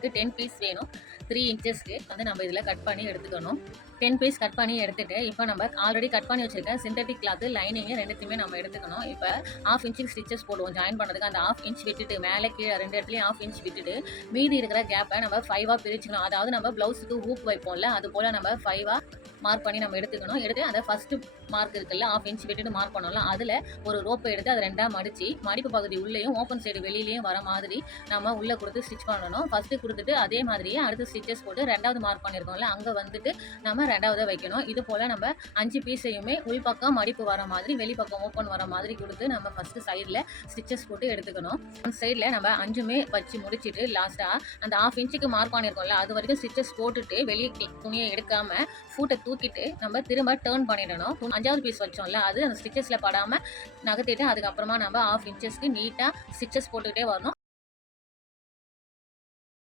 நமக்கு 10 பீஸ் வேணும். 3 இன்ச்சஸ்க்கு வந்து நம்ம இதில் கட் பண்ணி எடுத்துக்கணும். 10 பீஸ் கட் பண்ணி எடுத்துட்டு இப்போ நம்ம ஆல்ரெடி கட் பண்ணி வச்சிருக்க சிந்தட்டிக் கிளாத் லைனிங் ரெண்டுத்தையுமே நம்ம எடுத்துக்கணும். இப்போ 1/2 இன்ச்சுக்கு ஸ்டிச்சஸ் போடுவோம் ஜாயின் பண்ணுறதுக்கு. அந்த 1/2 இன்ச் விட்டுட்டு மேலே கீழே 2 இடத்துலையும் 1/2 இன்ச் விட்டுட்டு மீதி இருக்கிற கேப்பை நம்ம 5ஆக பிரிச்சுக்கணும். அதாவது நம்ம ப்ளவுஸுக்கு ஹூக் வைப்போம்ல, அது போல் நம்ம 5ஆக மார்க் பண்ணி நம்ம எடுத்துக்கணும். எடுத்து அந்த ஃபர்ஸ்ட் மார்க் இருக்குல்ல 1/2 இன்ச் விட்டுட்டு மார்க் பண்ணோம்ல, அதில் ஒரு ரோப்பை எடுத்து அதை 2ஆக மடித்து மடிப்பு பகுதி உள்ளேயும் ஓப்பன் சைடு வெளியிலையும் வர மாதிரி நம்ம உள்ளே கொடுத்து ஸ்டிச் பண்ணணும். ஃபஸ்ட்டு கொடுத்துட்டு அதே மாதிரியே அடுத்து ஸ்டிச்சஸ் போட்டு 2வது மார்க் பண்ணியிருக்கோம்ல அங்கே வந்துட்டு நம்ம 2வது வைக்கணும். இது போல் நம்ம 5 பீஸையுமே உள்பக்கம் மடிப்பு வர மாதிரி வெளிப்பக்கம் ஓப்பன் வர மாதிரி கொடுத்து நம்ம ஃபஸ்ட்டு சைடில் ஸ்டிச்சஸ் போட்டு எடுத்துக்கணும். அந்த சைடில் நம்ம 5மே வச்சு முடிச்சுட்டு லாஸ்ட்டாக அந்த 1/2 இன்ச்சுக்கு மார்க் பண்ணியிருக்கோம்ல அது வரைக்கும் ஸ்டிச்சஸ் போட்டுட்டு வெளியே துணியை எடுக்காமல் ஃபூட்டை தூக்கிட்டு நம்ம திரும்ப டேர்ன் பண்ணிடணும். 5வது பீஸ் வச்சோம்ல அது அந்த ஸ்டிச்சஸில் படாமல் நகர்த்திட்டு அதுக்கப்புறமா நம்ம 1/2 இன்ச்சஸ்க்கு நீட்டாக ஸ்டிச்சஸ் போட்டுக்கிட்டே வரணும்.